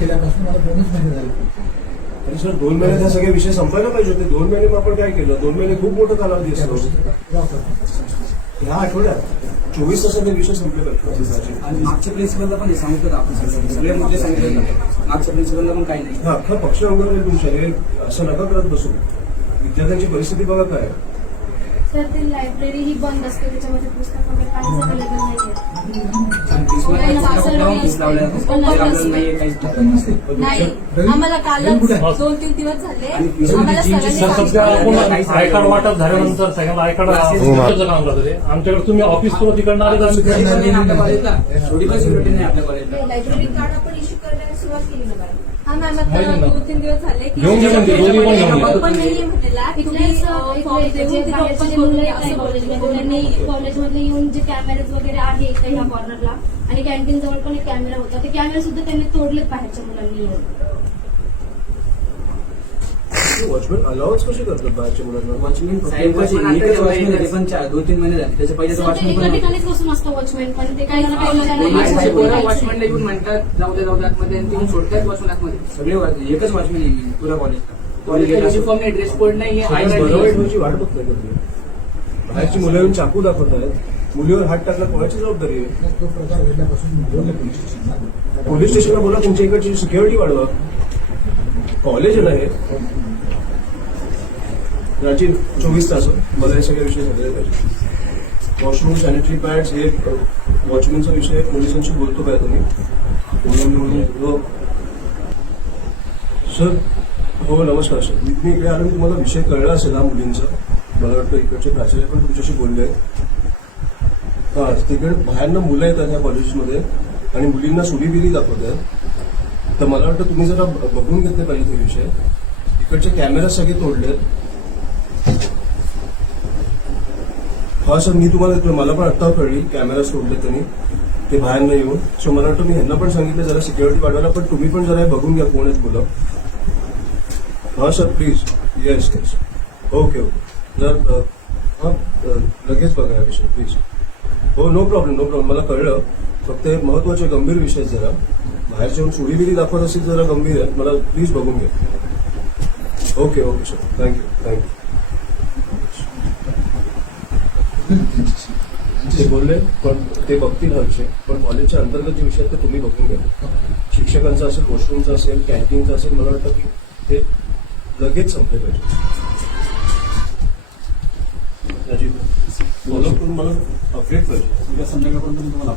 केल्यापासून मला 2च महिने झाले. आणि सर 2 महिन्यात हे सगळे विषय संपायला पाहिजे होते. 2 महिने मग आपण काय केलं? 2 महिने खूप मोठं कालावधी असतो. ह्या आठवड्यात 24 तासात हे विषय संपले पाहिजे. आणि मागच्या प्रिन्सिपलला पण हे सांगितलं आपण सगळे मुद्दे सांगितले मागच्या प्रिन्सिपलला पण काही नाही. हा अख्खा पक्ष वगैरे तुमच्या हे असं नका करत बसू. विद्यार्थ्यांची परिस्थिती बघा काय. सर ती लायब्ररी ही बंद असते, त्याच्यामध्ये पुस्तक वगैरे काहीच अवेलेबल नाही. आम्हाला कालच 2-3 दिवस झाले. आम्हाला आय कार्ड वाटप झाल्यानंतर सगळ्यांना आय कार्ड काम करत होते. आमच्याकडे तुम्ही ऑफिस पूर्ण तिकडनं आले तर आपल्या कॉलेजला थोडी पण सिक्युरिटी नाही आपल्या कॉलेजला. लायब्ररी कार्ड आपण इश्यू करायला सुरुवात केली ना मॅडम. हा मॅम आता 2-3 दिवस झाले की घेऊन घेऊन घे, दोन्ही पण घेऊन घे. ओपन नाहीये म्हटलेला. कॉलेजमध्ये येऊन जे कॅमेरेज वगैरे आहे इथे ह्या कॉर्नरला आणि कॅन्टीन जवळ पण एक कॅमेरा होता, ते कॅमेरा सुद्धा त्यांनी तोडलेत बाहेरच्या मुलांनी येऊन. वॉचमॅन अलाउन्स कसे करतात बाहेरच्या मुलांना? वॉचमॅन साहेब एकच वॉचमॅन आहे, ते पण 2-3 महिने झाले. त्याच्या पहिले सर, ते वॉचमॅन एका पण ठिकाणीच बसून असतं वॉचमॅन, पण ते काही वॉचमॅनला येऊन म्हणतात जाऊ दे आतमध्ये, आणि ते सोडतात वॉचमॅन आतमध्ये. सगळे एकच वॉचमॅन आहे पुऱ्या कॉलेजला. युनिफॉर्म नाही, ड्रेस कोड नाही, बरोबर वाट बघताय का तुम्ही? बाहेरची मुलं येऊन चाकू दाखवत आहेत. मुलीवर हात टाकला कोणाची जबाबदारी आहे? तो प्रकार घडल्यापासून बोलले पोलीस स्टेशनला. पोलीस स्टेशनला बोला, तुमच्या इकडची सिक्युरिटी वाढवा. कॉलेज आहे ना हे. राजीव 24 तास मला हे सगळे विषय झालेले पाहिजे. वॉशरूम, सॅनिटरी पॅड्स, हे वॉचमॅनचा विषय पोलिसांशी बोलतो काय तुम्ही? सर हो नमस्कार सर. मी इकडे आलो, तुम्हाला विषय कळला असेल हा मुलींचा. मला वाटतं इकडचे प्राचार्य पण तुमच्याशी बोलले आहेत. हा तिकडे बाहेरनं मुलं येतात ह्या कॉलेजेसमध्ये आणि मुलींना सुडीबिरी दाखवतात. तर मला वाटतं तुम्ही जरा बघून घेतले पाहिजे ते विषय. इकडचे कॅमेरा सगळे तोडलेत. हा सर मी तुम्हाला मला पण आत्ता कळली कॅमेरा सोडले त्यांनी ते बाहेर नाही येऊन. सो मला वाटतं मी ह्यांना पण सांगितलं जरा सिक्युरिटी वाढवायला, पण तुम्ही पण जरा बघून घ्या कोण आहेत मुलं. हा sir please. Yes yes okay okay. जर हां लगेच बघा या विषय प्लीज. हो नो प्रॉब्लेम मला कळलं. फक्त हे महत्वाचे गंभीर विषय जरा बाहेरच्या येऊन सुडीबिरी दाखवत असेल जरा गंभीर आहे. मला प्लीज बघून घ्या. Okay okay sir thank you. ते बोलले पण ते बघतील हा विषय, पण कॉलेजच्या अंतर्गत जे विषय आहेत ते तुम्ही बघून घ्या. शिक्षकांचा असेल, वॉशरूमचा असेल, कॅन्टीनचा असेल, मला वाटतं की ते लगेच संपले पाहिजे. राजीव फॉलो करून मला अपडेट पाहिजे. संध्याकाळपर्यंत मी तुम्हाला